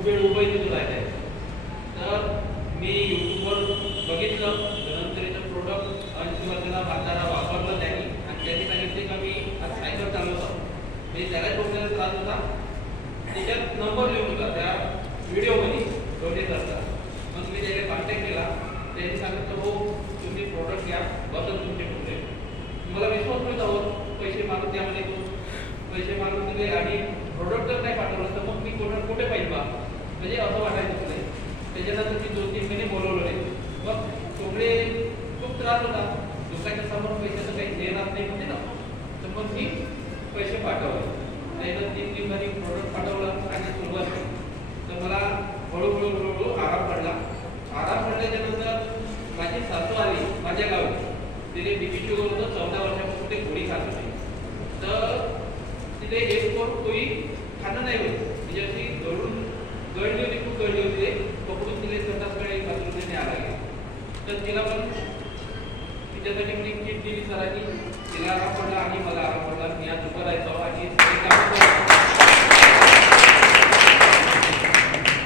खूप वेळ उभं इथे राहिलं आहे. तर मी यूट्यूबवर बघितलं धन्वंतरीचं प्रोडक्ट आणि सुरुवातीला म्हातारा वापरलं त्यांनी आणि त्यांनी सांगितले का मी आज सायकल चालवतो. मी त्याला डोक्याला त्रास होता, त्याच्यात नंबर लिहून होता त्या व्हिडिओमध्ये डोके करता. मग मी त्याला कॉन्टॅक्ट केला. त्यांनी सांगितलं हो तुम्ही प्रोडक्ट घ्या, बदल तुमचे कुठे. मला विश्वास नव्हता होत, पैसे मागून त्यामध्ये पैसे मागून दिले आणि प्रोडक्ट जर नाही पाठवलं तर मग मी कुठे पाहिजे बा, म्हणजे असं वाटायचं नाही. त्याच्यानंतर मी 2-3 महिने बोलवलं नाही. मग थोडे खूप त्रास होता, लोकांच्या समोर पैशाचं काही देणार नाही म्हणजे ना. तर मग मी पैसे पाठवले. त्यानंतर 3 दिवसांनी प्रोडक्ट पाठवलं आणि सुरुवात केली. तर मला हळूहळू आराम पडला. आराम पडल्याच्या नंतर माझी सासू आली माझ्या गावी. तिने बीपी शुगर होतं, 14 वर्षापासून ते गोळी खात होते. तर तिथे एक पोळी खाणं नाही होत, म्हणजे अशी गळली होती, खूप गळली होती. ते पकडून तिथे संडासकडे बाथरूमने न्यायला लागले. तर तिला पण तिच्यासाठी मी किट दिली सरांनी. तिला आराम पडला आणि मला आराम पडला. मी आज